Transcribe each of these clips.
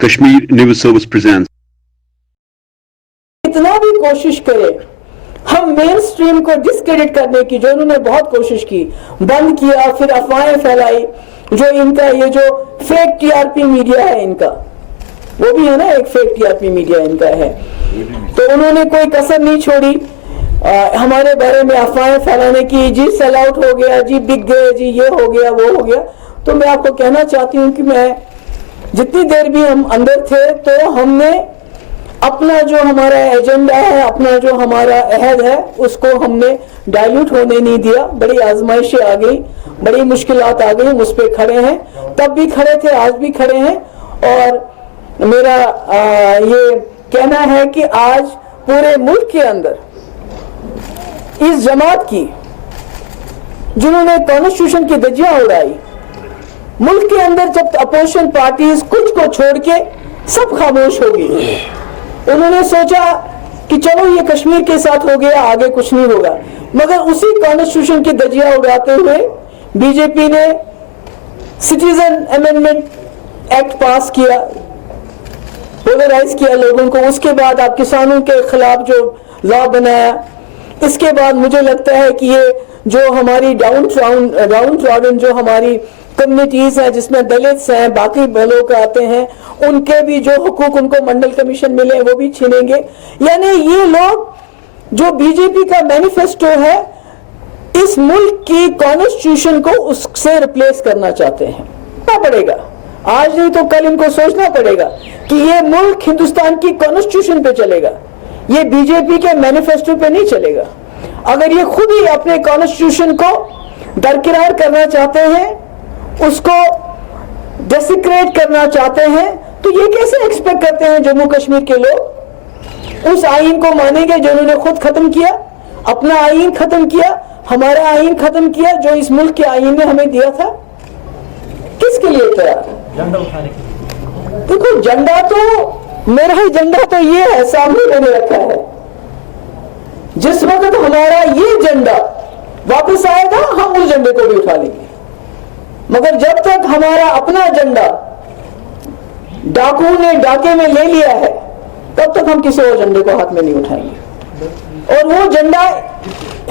Kashmir News Service presents. इतना भी कोशिश करे हम मेन स्ट्रीम को डिस्क्रेडिट करने की, जो उन्होंने बहुत कोशिश की, बंद किया, फिर अफवाहें फैलाई, जो इनका ये जो फेक टीआरपी मीडिया है इनका, वो भी है ना एक फेक टीआरपी मीडिया इनका है, तो उन्होंने कोई कसर नहीं छोड़ी हमारे बारे में अफवाहें फैलाने की। जी सेल आउट हो गया, जी बिक गए, जी ये हो गया वो हो गया। तो मैं आपको कहना चाहती हूँ कि मैं जितनी देर भी हम अंदर थे तो हमने अपना जो हमारा एजेंडा है, अपना जो हमारा अहद है, उसको हमने डाइल्यूट होने नहीं दिया। बड़ी आजमाइशें आ गई, बड़ी मुश्किलात आ गई, हम उस पर खड़े हैं, तब भी खड़े थे, आज भी खड़े हैं। और मेरा ये कहना है कि आज पूरे मुल्क के अंदर इस जमात की, जिन्होंने कॉन्स्टिट्यूशन की धज्जियां उड़ाई, मुल्क के अंदर जब अपोजिशन पार्टीज कुछ को छोड़ के सब खामोश हो गई, उन्होंने सोचा कि चलो ये कश्मीर के साथ हो गया, आगे कुछ नहीं होगा। मगर उसी कॉन्स्टिट्यूशन की धज्जियां उड़ाते हुए बीजेपी ने सिटीजन अमेंडमेंट एक्ट पास किया, पोलराइज किया लोगों को। उसके बाद आप किसानों के खिलाफ जो लॉ बनाया, इसके बाद मुझे लगता है कि ये जो हमारी डाउन ट्रॉडन जो हमारी कम्युनिटीज हैं, जिसमें दलित्स हैं, बाकी लोग आते हैं, उनके भी जो हुकूक उनको मंडल कमीशन मिले वो भी छीनेंगे। यानी ये लोग जो बीजेपी का मैनिफेस्टो है, इस मुल्क की कॉन्स्टिट्यूशन को उससे रिप्लेस करना चाहते हैं। क्या पड़ेगा, आज नहीं तो कल इनको सोचना पड़ेगा कि ये मुल्क हिंदुस्तान की कॉन्स्टिट्यूशन पे चलेगा, ये बीजेपी के मैनिफेस्टो पे नहीं चलेगा। अगर ये खुद ही अपने कॉन्स्टिट्यूशन को दरकिरार करना चाहते हैं, उसको डेसिक्रेट करना चाहते हैं, तो ये कैसे एक्सपेक्ट करते हैं जम्मू कश्मीर के लोग उस आईन को मानेंगे जो उन्होंने खुद खत्म किया, अपना आईन खत्म किया, हमारा आईन खत्म किया, जो इस मुल्क के आईन ने हमें दिया था। किसके लिए तैयार? झंडा उठाने के लिए। देखो झंडा तो मेरा ही झंडा तो ये है, सामने मैंने रखा है। जिस वक्त हमारा ये झंडा वापस आएगा, हम उस झंडे को भी उठा लेंगे। मगर जब तक हमारा अपना झंडा डाकुओं ने डाके में ले लिया है, तब तक हम किसी और झंडे को हाथ में नहीं उठाएंगे। और वो झंडा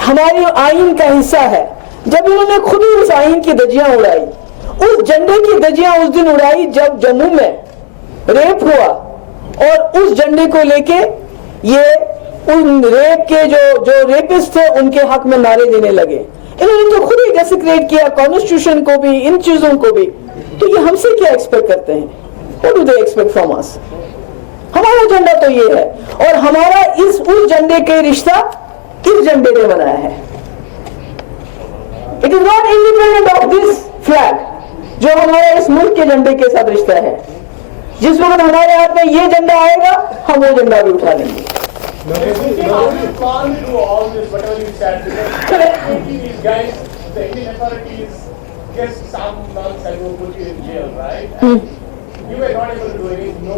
हमारी आईन का हिस्सा है। जब इन्होंने खुद ही उस आईन की धज्जियां उड़ाई, उस झंडे की धज्जियां उस दिन उड़ाई जब जम्मू में रेप हुआ, और उस झंडे को लेके ये उन रेप के जो रेपिस्ट थे उनके हक में नारे देने लगे। इन्होंने तो खुद ही डेसिक्रेट किया कॉन्स्टिट्यूशन को भी, इन चीजों को भी। तो ये हमसे क्या एक्सपेक्ट करते हैं? What do they expect from us? हमारा झंडा तो ये है, और हमारा उस झंडे के रिश्ता इस झंडे ने बनाया है। It is not independent of this flag, जो हमारा इस मुल्क के झंडे के साथ रिश्ता है। जिस वक्त हमारे हाथ में ये झंडा आएगा, हम वो झंडा भी उठा लेंगे।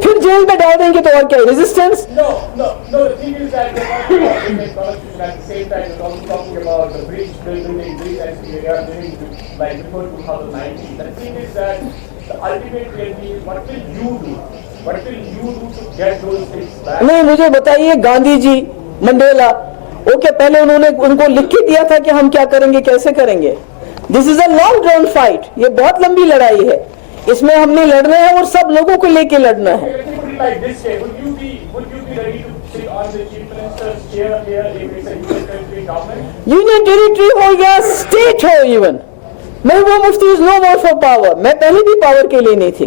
फिर जेल में डाल देंगे तो और क्या? रेजिस्टेंस? नहीं, मुझे बताइए, गांधी जी, मंडेला, ओके, पहले उन्होंने उनको लिख के दिया था कि हम क्या करेंगे, कैसे करेंगे। This is a long drown fight, ये बहुत लंबी लड़ाई है। इसमें हमने लड़ना है और सब लोगों को लेके लड़ना है। यूनियन टेरिटरी हो या स्टेट हो, even Mehbooba Mufti is no more for power. मैं पहले भी पावर के लिए नहीं थी।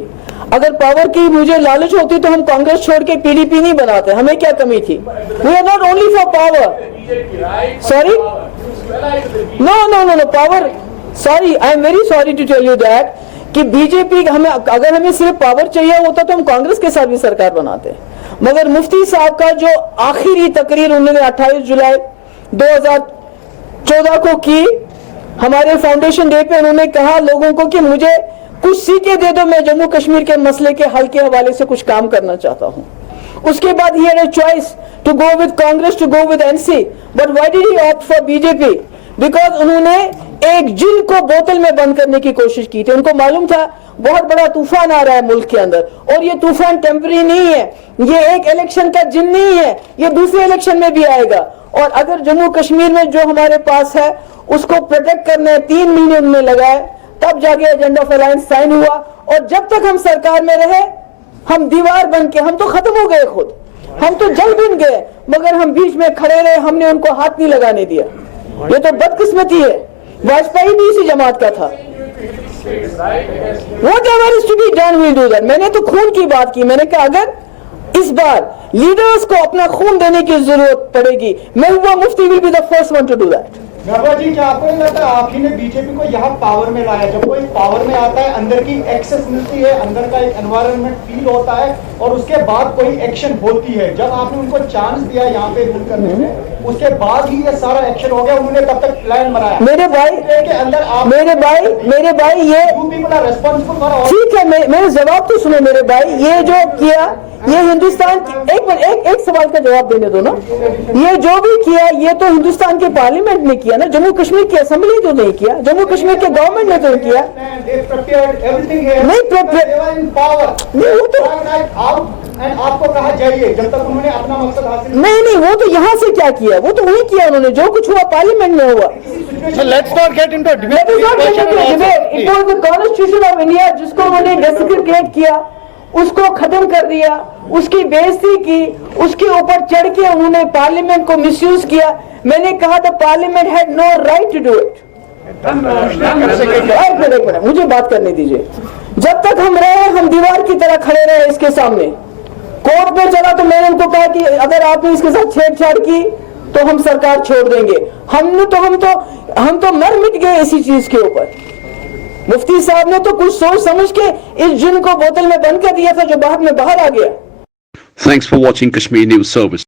अगर पावर की मुझे लालच होती तो हम कांग्रेस छोड़ के पीडीपी नहीं बनाते, हमें क्या कमी थी? We are not only for power. Sorry, no power, sorry, I am very sorry to tell you that कि बीजेपी हमें, अगर हमें सिर्फ पावर चाहिए होता तो हम कांग्रेस के साथ भी सरकार बनाते। मगर मुफ्ती साहब का जो आखिरी तकरीर उन्होंने 28 जुलाई 2014 को की, हमारे फाउंडेशन डे पे उन्होंने कहा लोगों को कि मुझे कुछ सीटें दे दो, मैं जम्मू कश्मीर के मसले के हल के हवाले से कुछ काम करना चाहता हूं। उसके बाद he had a choice to go with Congress, to go with NC, but why did he opt for BJP? Because उन्होंने एक जिन को बोतल में बंद करने की कोशिश की थी। उनको मालूम था बहुत बड़ा तूफान आ रहा है मुल्क के अंदर, और ये तूफान टेम्पररी नहीं है, ये एक इलेक्शन का जिन नहीं है, ये दूसरे इलेक्शन में भी आएगा। और अगर जम्मू कश्मीर में जो हमारे पास है उसको प्रोटेक्ट करने 3 महीने उन्होंने लगाए, तब जाके एजेंडा ऑफ अलायंस साइन हुआ। और जब तक हम सरकार में रहे हम दीवार बन के, हम तो खत्म हो गए खुद, हम तो जल बिन गए, मगर हम बीच में खड़े रहे, हमने उनको हाथ नहीं लगाने दिया। ये तो बदकिस्मती है, वाजपेयी भी इसी जमात का था। Whatever is to be done, we'll do that. मैंने तो खून की बात की, मैंने कहा अगर इस बार लीडर्स को अपना खून देने की जरूरत पड़ेगी, Mehbooba Mufti will be the first one to do that. महबूबा जी, क्या आपको नहीं लगता आप ही ने बीजेपी को यहाँ पावर में लाया? जब कोई पावर में आता है, अंदर की एक्सेस मिलती है, अंदर का एक एनवायरनमेंट फील होता है, और उसके बाद कोई एक्शन होती है। जब आपने उनको चांस दिया यहाँ पे रूल करने में, उसके बाद ही ये सारा एक्शन हो गया। उन्होंने तब तक प्लान बनाया। मेरे भाई के अंदर आप मेरे भाई ये रेस्पॉन्सिबल फॉर। ठीक है, मेरे जवाब तो सुनो मेरे भाई। ये जो किया, ये हिंदुस्तान एक सवाल का जवाब देने दो ना। ये जो भी किया ये तो हिंदुस्तान के पार्लियामेंट ने किया ना, जम्मू कश्मीर की असेंबली तो नहीं किया, जम्मू कश्मीर के गवर्नमेंट ने तो किया। नहीं वो तो आपको कहा जाइए जब तक उन्होंने अपना मकसद हासिल नहीं, वो तो यहाँ से क्या किया, वो तो वही किया उन्होंने, जो कुछ हुआ पार्लियामेंट में हुआ। Let's not get into a debate. It was the Constitution of India जिसको उन्होंने डेसिक्रेट किया, उसको खत्म कर दिया, उसकी बेइज्जती की, उसके ऊपर चढ़ के उन्होंने पार्लियामेंट को मिसयूज किया। मैंने कहा था parliament had no right to do it. एक मिनट मुझे बात करने दीजिए। जब तक हम रहे हम दीवार की तरह खड़े रहे इसके सामने। कोर्ट में चला तो मैंने उनको कहा कि अगर आपने इसके साथ छेड़छाड़ की तो हम सरकार छोड़ देंगे। हम तो मर मिट गए इसी चीज के ऊपर। मुफ्ती साहब ने तो कुछ सोच समझ के इस जिन को बोतल में बंद कर दिया था जो बाद में बाहर आ गया। Thanks for watching Kashmir News Service.